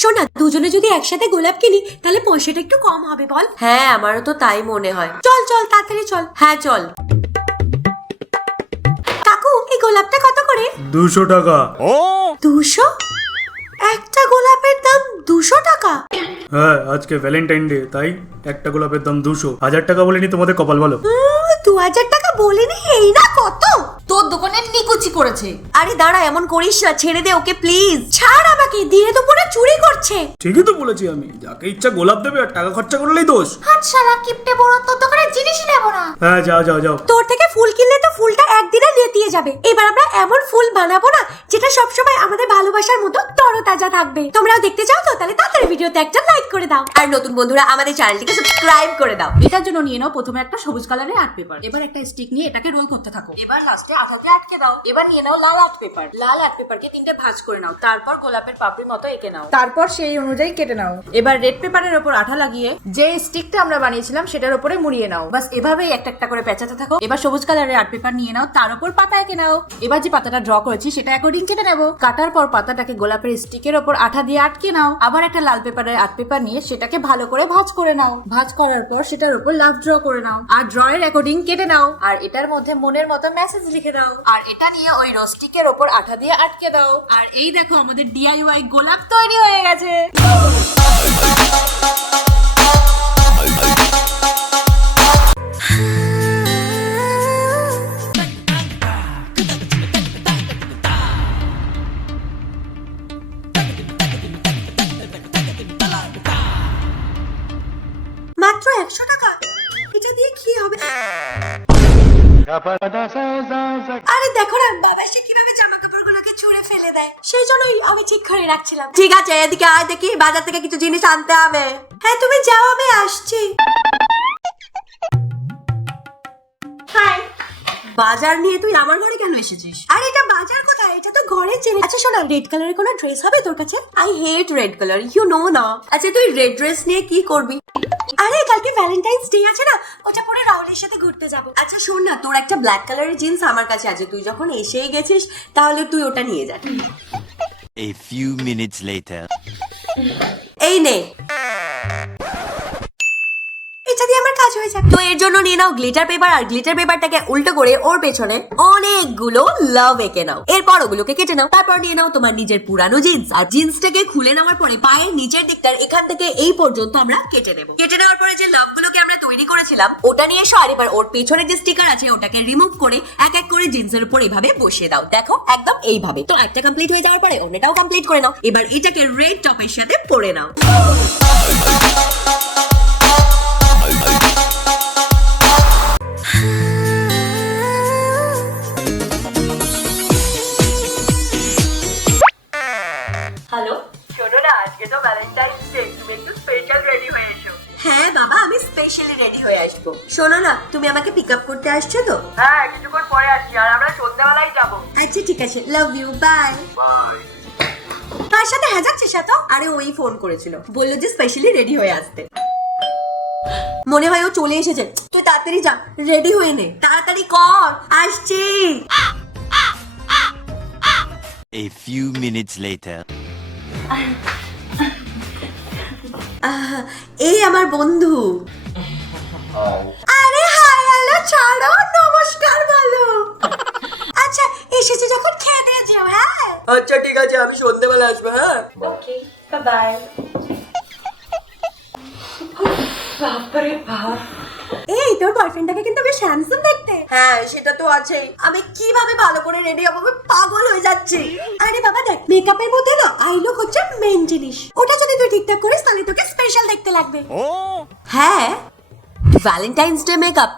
শোনা, দুজনে যদি একসাথে গোলাপ কিনি তাহলে পয়সাটা একটু কম হবে বল? হ্যাঁ, আমারও তো তাই মনে হয়। চল চল তাড়াতাড়ি চল। হ্যাঁ চল। কাকু, এই গোলাপটা কত করে? 200 টাকা। 200? একটা গোলাপের দাম 200 টাকা? হ্যাঁ, আজকে ভ্যালেন্টাইন ডে, তাই একটা গোলাপের দাম 200। 1000 টাকা বলিনি তোমাদের কপাল ভালো। 2000 টাকা বলিনি, এই না কত? তোর দোকানে নিকুচি করেছে। আরে দাঁড়া, এমন করিস না, ছেড়ে দে ওকে প্লিজ। ছাড় আমাকে, দিয়ে তো পুরো চুরি করছে। ঠিকই তো বলেছি আমি, যাকে ইচ্ছা গোলাপ দেবে আর টাকা খরচা করলেই দোষ। হাত শালা কিপটে বড়, তোর দোকানে জিনিসই নেব না। হ্যাঁ যাও যাও যাও। তোর থেকে ফুল কিনলে তো ফুলটা একদিনে নেতিয়ে যাবে। এবার আমরা এমন ফুল বানাবো না যেটা সবসময় আমাদের ভালোবাসার মতো তরতাজা থাকবে। তোমরাও দেখতে চাও তো? তাহলে তাড়াতাড়ি ভিডিওতে একটা লাইক করে দাও, আর নতুন বন্ধুরা আমাদের চ্যানেলটিকে সাবস্ক্রাইব করে দাও। এটার জন্য নিয়ে নাও প্রথমে একটা সবুজ কালারের আর্ট পেপার, এবার একটা স্টিক নিয়ে এটাকে রোল করতে থাকো, এবার লাস্টে আঠা দিয়ে আটকে দাও। এবার নিয়ে নাও লাল আর্ট পেপার, লাল আর্ট পেপারকে 3টে ভাঁজ করে নাও, তারপর গোলাপের পাপড়ির মতো এঁকে নাও, তারপর সেই অনুযায়ী কেটে নাও। এবার রেড পেপারের উপর আঠা লাগিয়ে যে স্টিকটা আমরা বানিয়েছিলাম সেটার উপরে মুড়িয়ে নাও। বাস এভাবেই একটা একটা করে পেঁচাতে থাকো। এবার সবুজ কালারের আর্ট পেপার নিয়ে নাও, তার উপর পাতা এঁকে নাও। এবার যে পাতাটা ড্র করেছি সেটা অ্যাকর্ডিং কেটে নেব। কাটার পর পাতাটাকে গোলাপের স্টিকের উপর আঠা দিয়ে আটকে নাও। আবার একটা লাল পেপারের আর্ট পেপার নিয়ে সেটাকে ভালো করে ভাঁজ করে নাও। ভাঁজ করার পর সেটার উপর লাভ ড্র করে নাও, আর ড্র এর অ্যাকর্ডিং কেটে নাও, আর এটার মধ্যে মনের মতো মেসেজ লিখে দাও, আর এটা নিয়ে ওই রোস্টিকের উপর আঠা দিয়ে আটকে দাও। আর এই দেখো আমাদের DIY গোলাপ তৈরি হয়ে গেছে। মাত্র 100 টাকা? এটা দিয়ে কি হবে? আরে দেখো না বাবা সে কিভাবে জামা কাপড়গুলোকে ছুঁড়ে ফেলে দেয়, সেই জন্যই আমি ঠিক করে রাখছিলাম। ঠিক আছে, এদিকে আয়, দেখি বাজার থেকে কিছু জিনিস আনতে হবে। হ্যাঁ তুমি যাও, আমি আসছি। হাই, বাজার নিয়ে তুই আমার ঘরে কেন এসেছিস? আরে এটা বাজার কোথায়, এটা তো ঘরের জিনিস। আচ্ছা শোনা, রেড কালারের কোনো ড্রেস হবে তোর কাছে? I hate red colour, you know না। আচ্ছা তুই রেড ড্রেস নিয়ে কি করবি? আরে কালকে ভ্যালেন্টাইন্স ডে আছে না, ওটা পরে রাহুলের সাথে ঘুরতে যাব। আচ্ছা শোন না, তোর একটা ব্ল্যাক কালারের জিন্স আমার কাছে আছে, তুই যখন এসেই গেছিস তাহলে তুই ওটা নিয়ে যা। A few minutes later. এই নে, এটা দিয়ে আমার কাজ হয়ে যাবে। তো এর জন্য নিয়ে নাও গ্লিটার পেপার, আর গ্লিটার পেপারটাকে উল্টো করে ওর পেছনে অনেকগুলো লাভ এঁকে নাও। এরপর ওগুলোকে কেটে নাও। তারপর নিয়ে নাও তোমার নিজের পুরানো জিন্স, আর জিন্সটাকে খুলে নেওয়ার পরে পায়ের নিচের দিকটার এখান থেকে এই পর্যন্ত আমরা কেটে নেব। কেটে নেওয়ার পরে যে লাভগুলোকে আমরা তৈরি করেছিলাম ওটা নিয়ে এসো, আর এবার ওর পেছনে যে স্টিকার আছে ওটাকে রিমুভ করে এক এক করে জিন্সের উপর এইভাবে বসিয়ে দাও। দেখো একদম এইভাবে। তো একটা কমপ্লিট হয়ে যাওয়ার পরে অন্যটাও কমপ্লিট করে নাও। এবার এটাকে রেড টপের সাথে পরে নাও। হ্যালো, শোনো না, আজকে তো ভ্যালেন্টাইন্স ডে, তুমি একটু স্পেশাল রেডি হয়ে এসো। হ্যাঁ বাবা, আমি স্পেশালি রেডি হয়ে আসবো। শোনো না, তুমি আমাকে পিক আপ করতে আসছো তো? হ্যাঁ, কিছুক্ষণ পরে আসছি, আর আমরা সন্ধ্যাবেলায় যাবো। আচ্ছা ঠিক আছে, লাভ ইউ, বাই। তার সাথে হ্যাঁ যাচ্ছিস তো? আরে ওই ফোন করেছিল, বললো যে স্পেশালি রেডি হয়ে আসতে। মনে হয় ও চলে এসেছে। তুই তাড়াতাড়ি যা, রেডি হয়ে নে, তাড়াতাড়ি কর, আসছি। A few minutes later. এই আমার বন্ধু। আরে হাই হ্যালো ছাড়ো, নমস্কার বলো। আচ্ছা এসেছি যখন খেয়ে দিয়ে যেও। হ্যাঁ আচ্ছা ঠিক আছে, আমি সন্ধ্যাবেলা আসবো। হ্যাঁ ওকে, বাই। বাপরে বাপ, এই তোর বয়ফ্রেন্ডটাকে কিন্তু বেশ হ্যান্ডসাম দেখতে। হ্যাঁ সেটা তো আছেই। আমি কিভাবে ভালো করে রেডি হবো, আমি পাগল হয়ে যাচ্ছি। আরে বাবা দেখ, মেকআপের মধ্যে না আই লুক হচ্ছে মেইন জিনিস। ওটা যদি তুই ঠিকঠাক করিস তাহলে তোকে স্পেশাল দেখতে লাগবে। হ্যাঁ ভ্যালেন্টাইন্স ডে মেকআপ,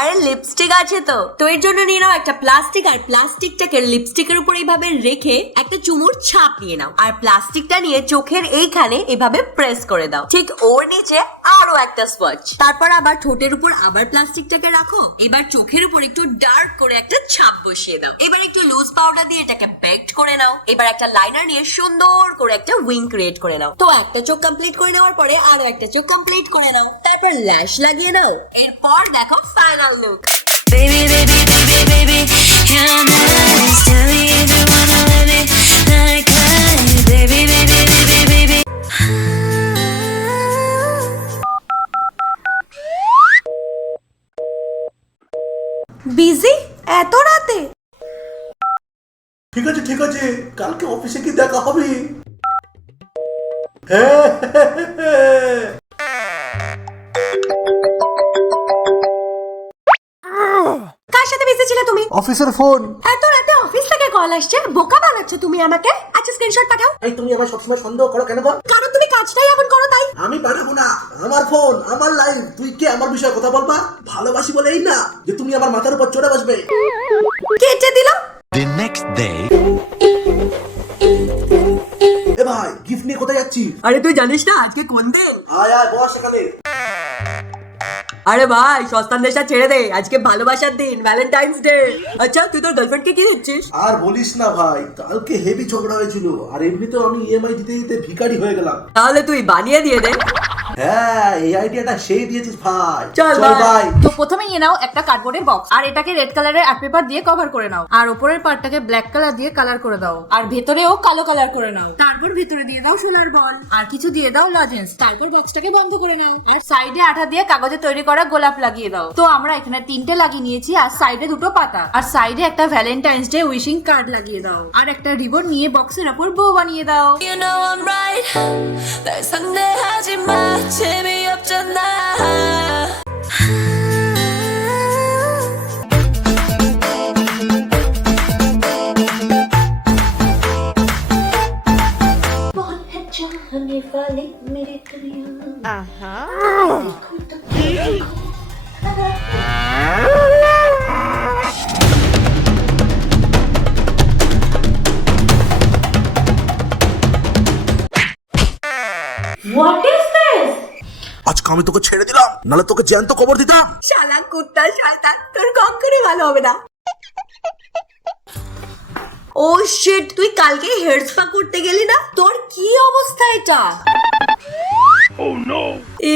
আরে লিপস্টিক আছে তো। তো এর জন্য নিয়ে নাও একটা প্লাস্টিক, আর প্লাস্টিকটাকে লিপস্টিকের উপর এইভাবে রেখে একটা চুমুর ছাপ নিয়ে নাও, আর প্লাস্টিকটা নিয়ে চোখের এইখানে এভাবে প্রেস করে দাও। ঠিক ওর নিচে আরো একটা স্পঞ্জ। তারপর আবার ঠোঁটের উপর আবার প্লাস্টিকটাকে রাখো। এবার চোখের উপর একটু ডার্ক করে একটা ছাপ বসিয়ে দাও। এবার একটু লুজ পাউডার দিয়ে এটাকে বেকড করে নাও। এবার একটা লাইনার নিয়ে সুন্দর করে একটা উইং ক্রিয়েট করে নাও। তো একটা চোখ কমপ্লিট করে নেওয়ার পরে আরো একটা চোখ কমপ্লিট করে নাও। তারপর ল্যাশ লাগিয়ে নাও। এরপর দেখো final look. Baby, baby, baby, baby, you're nice. Tell me if you wanna let me like that. Baby, baby, baby, baby. আছে, কালকে অফিসে কি দেখা হবে? হ্যাঁ কার সাথে বিজি ছিলে তুমি? অফিসের ফোন। এত রাতে অফিস থেকে কল আসছে, বোকা বানাচ্ছ তুমি আমাকে। আচ্ছা স্ক্রিনশট পাঠাও। এই তুমি আমার সবসময় সন্দেহ করো কেন গো? কারণ তুমি কাজটাই এমন করো তাই। আমি পারবো না, আমার ফোন আমার লাইফ, তুই কি আমার বিষয়ে কথা বলবা? ভালোবাসি বলেই না যে তুমি আমার মাথার উপর চড়ে বসবে। কেটে দিল। The next day. এ ভাই গিফট নিয়ে কোথায় যাচ্ছি? আরে তুই জানিস না আজকে কোন দিন? আয় আয় বস এখানে। আরে ভাই সস্তান দেশটা ছেড়ে দে, আজকে ভালোবাসার দিন, ভ্যালেন্টাইন্স ডে। আচ্ছা তুই তোর গার্লফ্রেন্ডকে কি দিচ্ছিস? আর বলিস না ভাই, কালকে হেভি ঝগড়া হয়েছিল, আর এমনিতেও আমি ইএমআই দিতে দিতে ভিখারি হয়ে গেলাম। তাহলে তুই বানিয়ে দিয়ে দে। হ্যাঁ এই আইডিয়াটা সেই দিয়েছিস ভাই। চল ভাই। তো প্রথমে নিয়ে নাও একটা কার্ডবোর্ডের বক্স, আর এটাকে রেড কালারের আর্ট পেপার দিয়ে কভার করে নাও, আর উপরের পার্টটাকে ব্ল্যাক কালার দিয়ে কালার করে দাও, আর ভেতরেও কালো কালার করে নাও। তারপর ভেতরে দিয়ে দাও সোলার বল, আর কিছু দিয়ে দাও লজেন্স। তারপর বক্সটাকে বন্ধ করে নাও, আর সাইডে আঠা দিয়ে কাগজে তৈরি করা গোলাপ লাগিয়ে দাও। তো আমরা এখানে 3টে লাগিয়ে নিয়েছি, আর সাইডে 2টো পাতা, আর সাইডে একটা ভ্যালেন্টাইন্স ডে উইশিং কার্ড লাগিয়ে দাও, আর একটা রিবন নিয়ে বক্সের উপর বো বানিয়ে দাও। You know I'm right. 날 상대하지 마. 재미없잖아. What is this? আজকে আমি তোকে ছেড়ে দিলাম, নাহলে তোকে জ্যান্ত কবর দিতাম। শালা কুত্তা শয়তান, তোর কখনো ভালো হবে না। ও শিট, তুই কালকে হেয়ার স্পা করতে গেলি না? তোর কি অবস্থা এটা?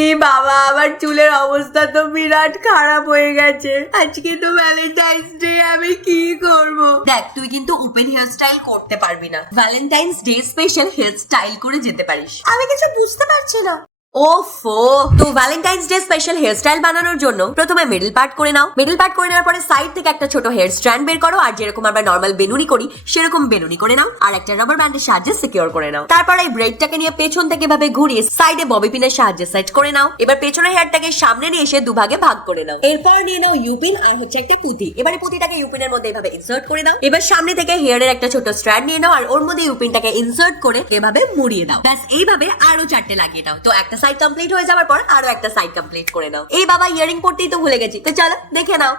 এ বাবা, আমার চুলের অবস্থা তো বিরাট খারাপ হয়ে গেছে। আজকে তো ভ্যালেন্টাইন্স ডে, আমি কি করব? দেখ তুই কিন্তু ওপেন হেয়ার স্টাইল করতে পারবি না, Valentine's day special hair style করে যেতে পারিস। আমি কিছু বুঝতে পারছি না। ওফো, তো Valentine's day special hair style বানানোর জন্য প্রথমে মিডল পার্ট করে নাও। মিডল পার্ট করে নেওয়ার পরে সাইড থেকে একটা ছোট হেয়ার স্ট্র্যান্ড বের করো, আর যেরকম আমরা নর্মাল বেনুনি করি সেরকম বেনুনি করে নাও, আর একটা রাবার ব্যান্ডের সাহায্যে সিকিউর করে নাও। তারপর এই ব্রেডটাকে নিয়ে পেছন থেকে ভাবে ঘুরিয়ে সাইডে ববি পিনের সাহায্যে সেট করে নাও। এবার পেছনের হেয়ারটাকে সামনে নিয়ে এসে দুভাগে ভাগ করে নাও। এরপর নিয়ে নাও ইউপিন আর হচ্ছে একটা পুঁতি। এবারে পুঁতিটাকে ইউপিনের মধ্যে এভাবে ইনসার্ট করে দাও। এবার সামনে থেকে হেয়ারের একটা ছোট স্ট্র্যান্ড নিয়ে নাও, আর ওর মধ্যে ইউপিনটাকে ইনসার্ট করে এভাবে মুড়িয়ে দাও। ব্যাস এইভাবে আরো 4টে লাগিয়ে দাও। তো একটা সাইড কমপ্লিট হয়ে যাওয়ার পর আরো একটা সাইড কমপ্লিট করে নাও। এই বাবা ইয়ারিং পড়তেই তো ভুলে গেছি, তো চলো দেখে নাও।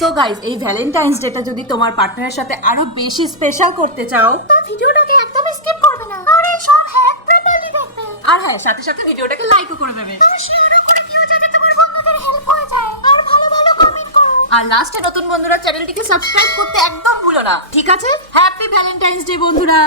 সো গাইস, এই ভ্যালেন্টাইন্স ডেটা যদি তোমার পার্টনারের সাথে আরো বেশি স্পেশাল করতে চাও, তা ভিডিওটাকে একদম স্কিপ করবে না, আর এই শর্ট হ্যাক প্রপারলি দেখবে। আর হ্যাঁ, সাথে সাথে ভিডিওটাকে লাইকও করে দেবে। শেয়ারও করে দিও যাতে তোমার বন্ধুদের হেল্প হয়ে যায়, আর ভালো ভালো কমেন্ট করো। আর লাস্টে নতুন বন্ধুরা চ্যানেলটিকে সাবস্ক্রাইব করতে একদম ভুলো না, ঠিক আছে? হ্যাপি ভ্যালেন্টাইন্স ডে বন্ধুরা।